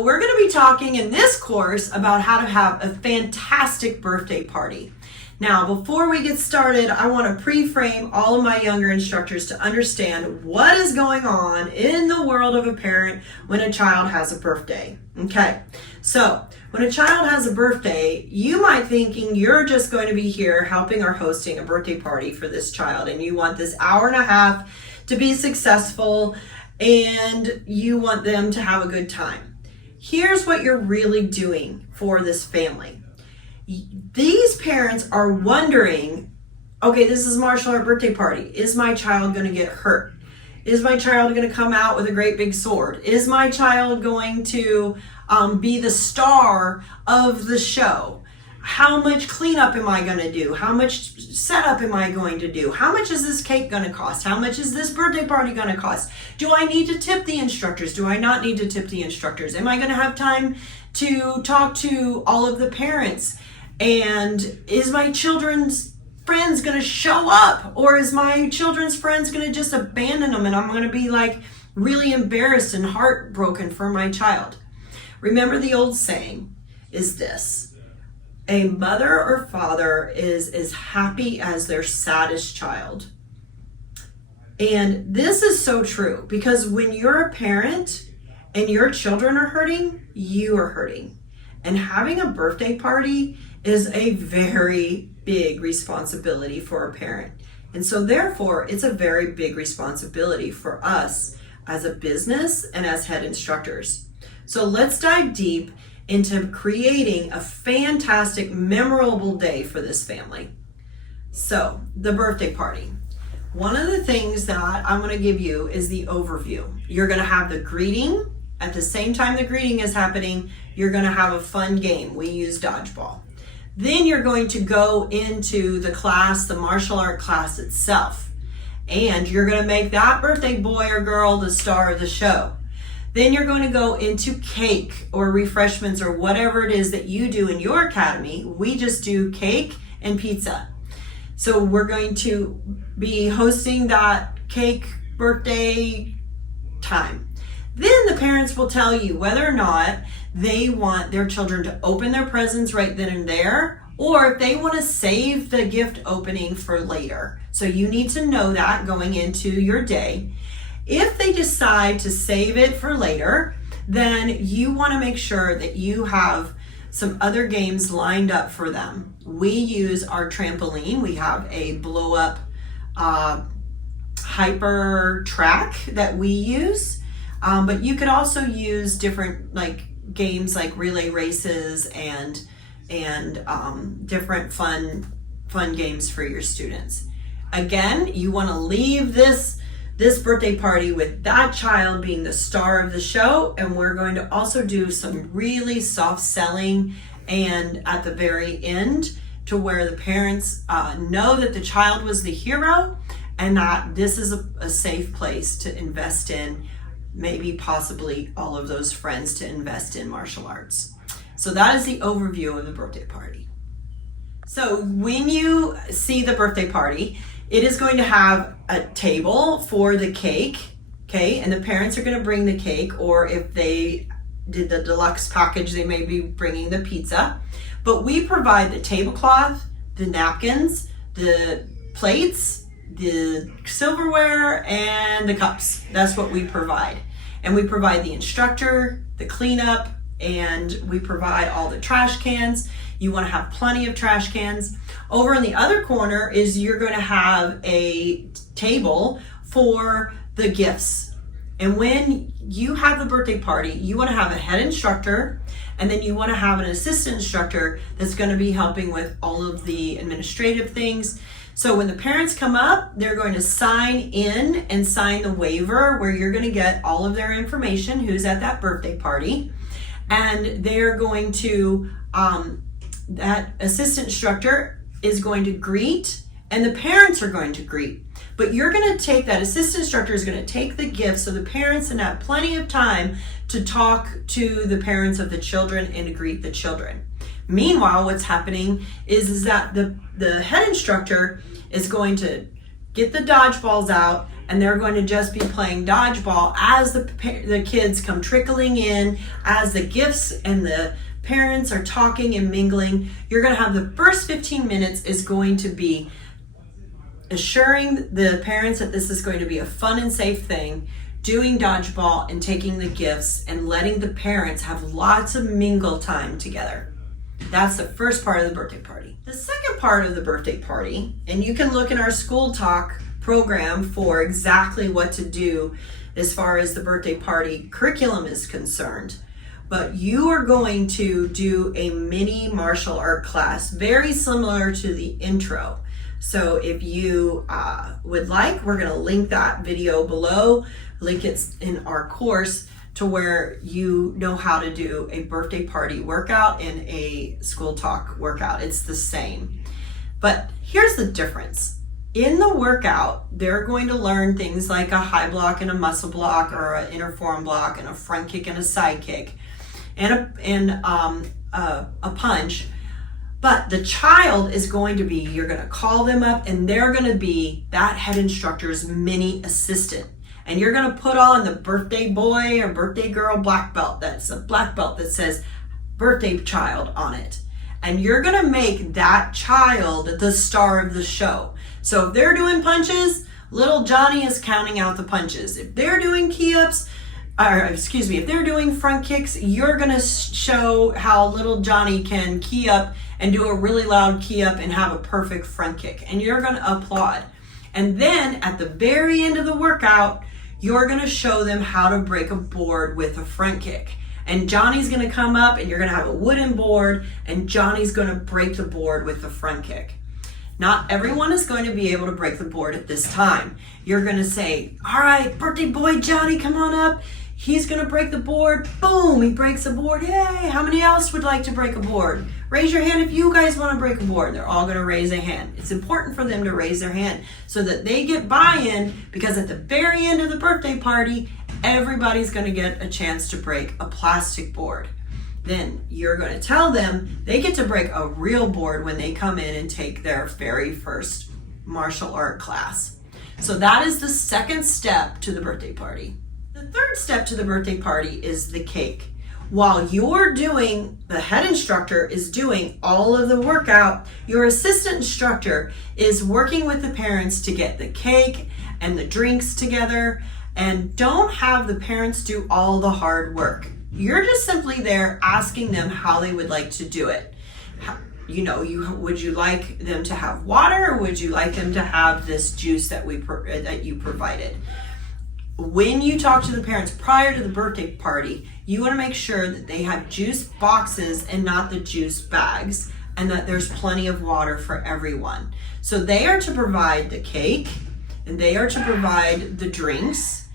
So we're going to be talking in this course about how to have a fantastic birthday party. Now, before we get started, I want to pre-frame all of my younger instructors to understand what is going on in the world of a parent when a child has a birthday. Okay, so when a child has a birthday, you might thinking you're just going to be here helping or hosting a birthday party for this child, and you want this hour and a half to be successful, and you want them to have a good time. Here's what you're really doing for this family. These parents are wondering, okay, this is martial art birthday party. Is my child going to get hurt? Is my child going to come out with a great big sword? Is my child going to be the star of the show? How much cleanup am I going to do? How much setup am I going to do? How much is this cake going to cost? How much is this birthday party going to cost? Do I need to tip the instructors? Do I not need to tip the instructors? Am I going to have time to talk to all of the parents? And is my children's friends going to show up? Or is my children's friends going to just abandon them and I'm going to be like really embarrassed and heartbroken for my child? Remember, the old saying is this: a mother or father is as happy as their saddest child. And this is so true, because when you're a parent and your children are hurting, you are hurting. And having a birthday party is a very big responsibility for a parent. And so therefore, it's a very big responsibility for us as a business and as head instructors. So let's dive deep into creating a fantastic, memorable day for this family. So, the birthday party. One of the things that I'm going to give you is the overview. You're going to have the greeting. At the same time the greeting is happening, you're going to have a fun game. We use dodgeball. Then you're going to go into the class, the martial art class itself. And you're going to make that birthday boy or girl the star of the show. Then you're going to go into cake or refreshments or whatever it is that you do in your academy. We just do cake and pizza. So we're going to be hosting that cake birthday time. Then the parents will tell you whether or not they want their children to open their presents right then and there, or if they want to save the gift opening for later. So you need to know that going into your day. If they decide to save it for later, then you want to make sure that you have some other games lined up for them. We use our trampoline. We have a blow up hyper track that we use. But you could also use different games like relay races and different fun games for your students. Again, you want to leave this birthday party with that child being the star of the show, and we're going to also do some really soft selling and at the very end to where the parents know that the child was the hero and that this is a safe place to invest in, maybe possibly all of those friends to invest in martial arts. So that is the overview of the birthday party. So when you see the birthday party, it is going to have a table for the cake, okay? And the parents are going to bring the cake, or if they did the deluxe package, they may be bringing the pizza. But we provide the tablecloth, the napkins, the plates, the silverware, and the cups. That's what we provide. And we provide the instructor, the cleanup, and we provide all the trash cans. You want to have plenty of trash cans. Over in the other corner is you're going to have a table for the gifts. And when you have the birthday party, you want to have a head instructor, and then you want to have an assistant instructor that's going to be helping with all of the administrative things. So when the parents come up, they're going to sign in and sign the waiver where you're going to get all of their information, who's at that birthday party. And they're going to, that assistant instructor is going to greet, and the parents are going to greet. But you're going to take, that assistant instructor is going to take the gifts so the parents can have plenty of time to talk to the parents of the children and to greet the children. Meanwhile, what's happening is that the head instructor is going to get the dodgeballs out, and they're going to just be playing dodgeball as the kids come trickling in, as the gifts and the parents are talking and mingling. You're going to have the first 15 minutes is going to be assuring the parents that this is going to be a fun and safe thing, doing dodgeball and taking the gifts and letting the parents have lots of mingle time together. That's the first part of the birthday party. The second part of the birthday party, and you can look in our school talk program for exactly what to do as far as the birthday party curriculum is concerned, but you are going to do a mini martial art class, very similar to the intro. So if you would like, we're going to link that video below, link it in our course to where you know how to do a birthday party workout and a school talk workout. It's the same. But here's the difference. In the workout, they're going to learn things like a high block and a muscle block, or an inner forearm block and a front kick and a side kick and a punch. But the child is going to be, you're going to call them up and they're going to be that head instructor's mini assistant. And you're going to put on the birthday boy or birthday girl black belt. That's a black belt that says birthday child on it. And you're going to make that child the star of the show. So if they're doing punches, little Johnny is counting out the punches. If they're doing if they're doing front kicks, you're going to show how little Johnny can key up and do a really loud key up and have a perfect front kick. And you're going to applaud. And then at the very end of the workout, you're going to show them how to break a board with a front kick. And Johnny's going to come up and you're going to have a wooden board and Johnny's going to break the board with the front kick. Not everyone is going to be able to break the board at this time. You're going to say, all right, birthday boy Johnny, come on up. He's going to break the board. Boom, he breaks the board. Hey, how many else would like to break a board? Raise your hand if you guys want to break a board. They're all going to raise a hand. It's important for them to raise their hand so that they get buy-in, because at the very end of the birthday party, everybody's going to get a chance to break a plastic board. Then you're going to tell them they get to break a real board when they come in and take their very first martial art class. So that is the second step to the birthday party. The third step to the birthday party is the cake. While the head instructor is doing all of the workout, your assistant instructor is working with the parents to get the cake and the drinks together, and don't have the parents do all the hard work. You're just simply there asking them how they would like to do it. Would you like them to have water, or would you like them to have this juice that you provided? When you talk to the parents prior to the birthday party, you want to make sure that they have juice boxes and not the juice bags, and that there's plenty of water for everyone. So they are to provide the cake, and they are to provide the drinks,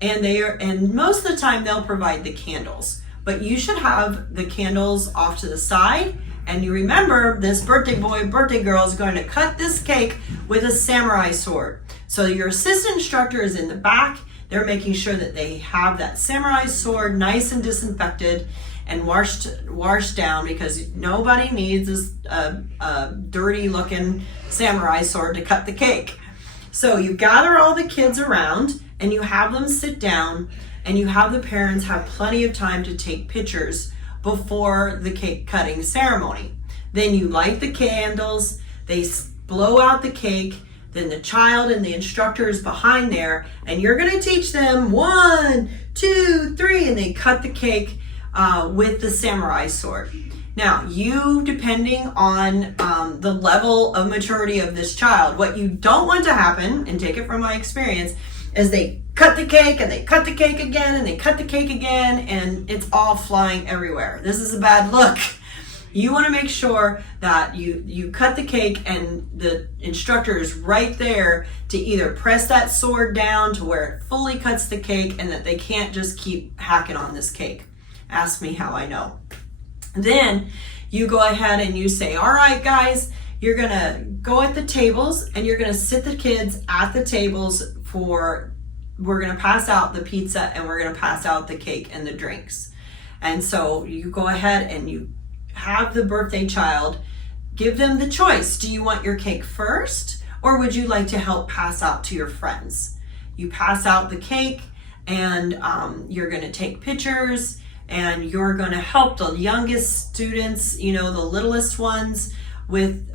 and most of the time they'll provide the candles. But you should have the candles off to the side, and you remember this birthday boy, birthday girl is going to cut this cake with a samurai sword. So your assistant instructor is in the back. They're making sure that they have that samurai sword nice and disinfected and washed down, because nobody needs a dirty looking samurai sword to cut the cake. So you gather all the kids around and you have them sit down, and you have the parents have plenty of time to take pictures before the cake cutting ceremony. Then you light the candles, they blow out the cake, then the child and the instructor is behind there, and you're going to teach them 1, 2, 3, and they cut the cake with the samurai sword. Now, depending on the level of maturity of this child, what you don't want to happen, and take it from my experience, is they cut the cake and they cut the cake again and they cut the cake again, and it's all flying everywhere. This is a bad look. You want to make sure that you cut the cake and the instructor is right there to either press that sword down to where it fully cuts the cake, and that they can't just keep hacking on this cake. Ask me how I know. Then you go ahead and you say, all right, guys, you're going to go at the tables and you're going to sit the kids at the tables we're going to pass out the pizza and we're going to pass out the cake and the drinks. And so you go ahead and you have the birthday child, give them the choice. Do you want your cake first, or would you like to help pass out to your friends? you pass out the cake, and you're going to take pictures, and you're going to help the youngest students, the littlest ones, with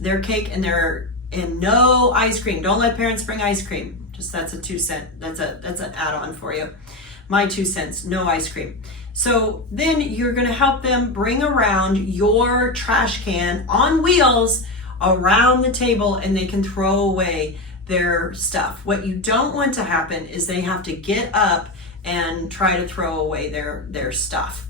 their cake, and no ice cream. Don't let parents bring ice cream. Just that's a 2 cent. That's an add-on for you. My 2 cents. No ice cream. So then you're going to help them bring around your trash can on wheels around the table, and they can throw away their stuff. What you don't want to happen is they have to get up and try to throw away their stuff.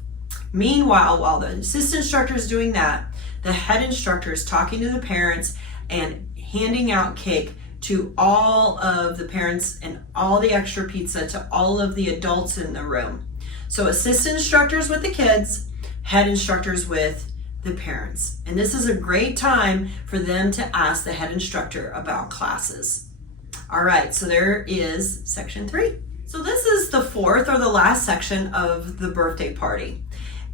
Meanwhile, while the assistant instructor is doing that, the head instructor is talking to the parents and handing out cake to all of the parents and all the extra pizza to all of the adults in the room. So assistant instructors with the kids, head instructors with the parents. And this is a great time for them to ask the head instructor about classes. All right, so there is section 3. So this is the fourth or the last section of the birthday party.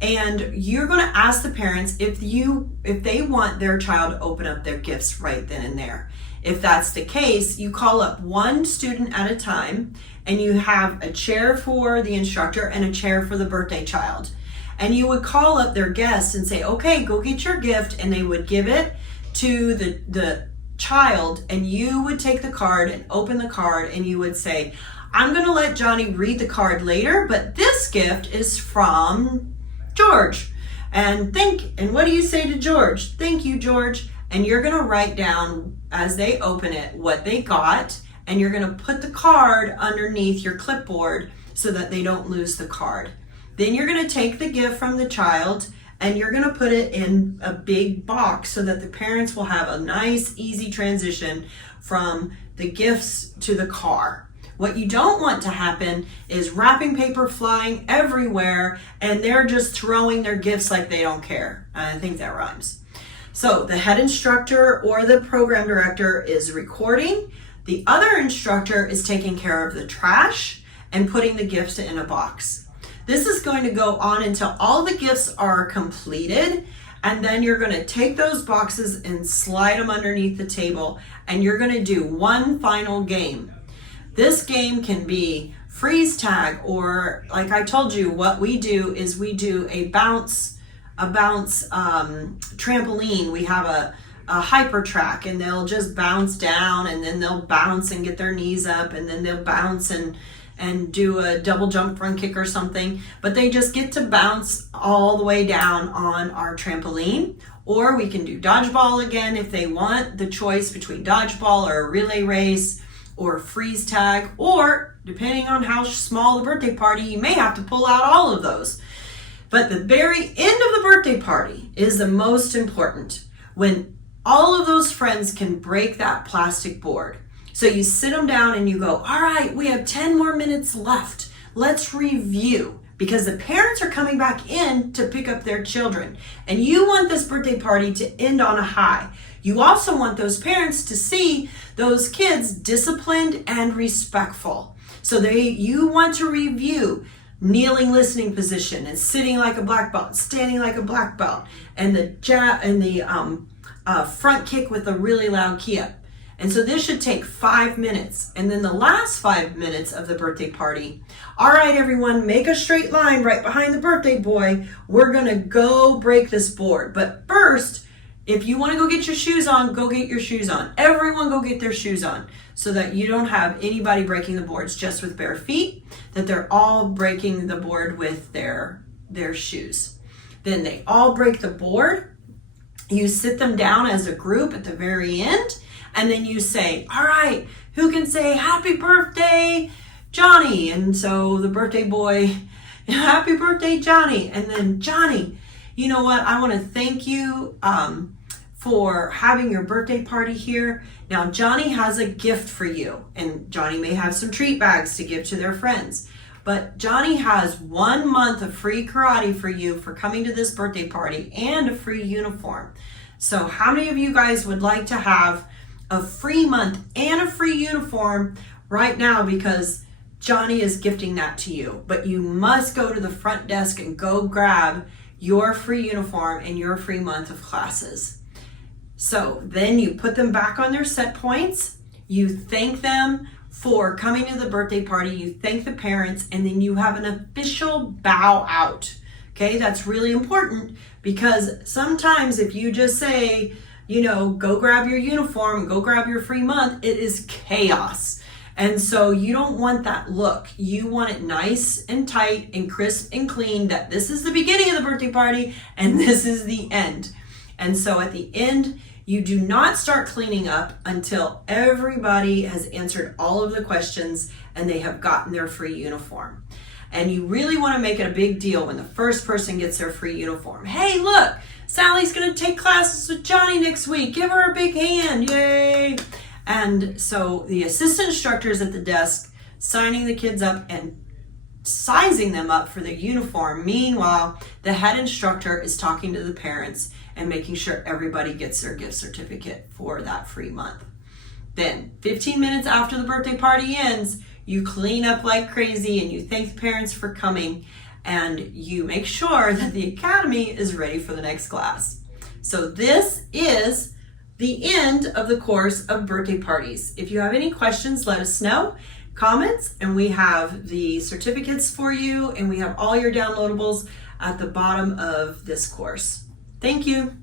And you're going to ask the parents if they want their child to open up their gifts right then and there. If that's the case, you call up one student at a time, and you have a chair for the instructor and a chair for the birthday child. And you would call up their guests and say, okay, go get your gift, and they would give it to the child, and you would take the card and open the card, and you would say, I'm going to let Johnny read the card later, but this gift is from George. And what do you say to George? Thank you, George. And you're going to write down as they open it what they got, and you're going to put the card underneath your clipboard so that they don't lose the card. Then you're going to take the gift from the child, and you're going to put it in a big box so that the parents will have a nice, easy transition from the gifts to the car. What you don't want to happen is wrapping paper flying everywhere, and they're just throwing their gifts like they don't care. I think that rhymes. So the head instructor or the program director is recording. The other instructor is taking care of the trash and putting the gifts in a box. This is going to go on until all the gifts are completed, and then you're going to take those boxes and slide them underneath the table, and you're going to do one final game. This game can be freeze tag, or like I told you, what we do is we do a bounce trampoline. We have a hyper track, and they'll just bounce down, and then they'll bounce and get their knees up, and then they'll bounce and do a double jump front kick or something, but they just get to bounce all the way down on our trampoline. Or we can do dodgeball again if they want the choice between dodgeball or a relay race or freeze tag, or depending on how small the birthday party, you may have to pull out all of those. But the very end of the birthday party is the most important, when all of those friends can break that plastic board. So you sit them down and you go, all right, we have 10 more minutes left. Let's review, because the parents are coming back in to pick up their children. And you want this birthday party to end on a high. You also want those parents to see those kids disciplined and respectful. So you want to review kneeling listening position, and sitting like a black belt, standing like a black belt, and the front kick with a really loud key up. And so this should take 5 minutes. And then the last 5 minutes of the birthday party, all right, everyone, make a straight line right behind the birthday boy. We're going to go break this board. But first, if you want to go get your shoes on, go get your shoes on. Everyone go get their shoes on, so that you don't have anybody breaking the boards just with bare feet, that they're all breaking the board with their shoes. Then they all break the board. You sit them down as a group at the very end, and then you say, all right, who can say happy birthday, Johnny? And so the birthday boy, happy birthday, Johnny. And then, Johnny, you know what? I want to thank you for having your birthday party here. Now, Johnny has a gift for you, and Johnny may have some treat bags to give to their friends. But Johnny has 1 month of free karate for you for coming to this birthday party, and a free uniform. So how many of you guys would like to have a free month and a free uniform right now, because Johnny is gifting that to you? But you must go to the front desk and go grab your free uniform and your free month of classes. So then you put them back on their set points. You thank them for coming to the birthday party. You thank the parents, and then you have an official bow out. Okay, that's really important, because sometimes if you just say, go grab your uniform, go grab your free month, it is chaos. And so you don't want that look. You want it nice and tight and crisp and clean, that this is the beginning of the birthday party and this is the end. And so at the end, you do not start cleaning up until everybody has answered all of the questions and they have gotten their free uniform. And you really want to make it a big deal when the first person gets their free uniform. Hey, look, Sally's going to take classes with Johnny next week. Give her a big hand. Yay. And so the assistant instructor is at the desk signing the kids up and sizing them up for their uniform. Meanwhile, the head instructor is talking to the parents and making sure everybody gets their gift certificate for that free month. Then 15 minutes after the birthday party ends, you clean up like crazy and you thank the parents for coming, and you make sure that the academy is ready for the next class. So this is the end of the course of birthday parties. If you have any questions, let us know. Comments, and we have the certificates for you, and we have all your downloadables at the bottom of this course. Thank you.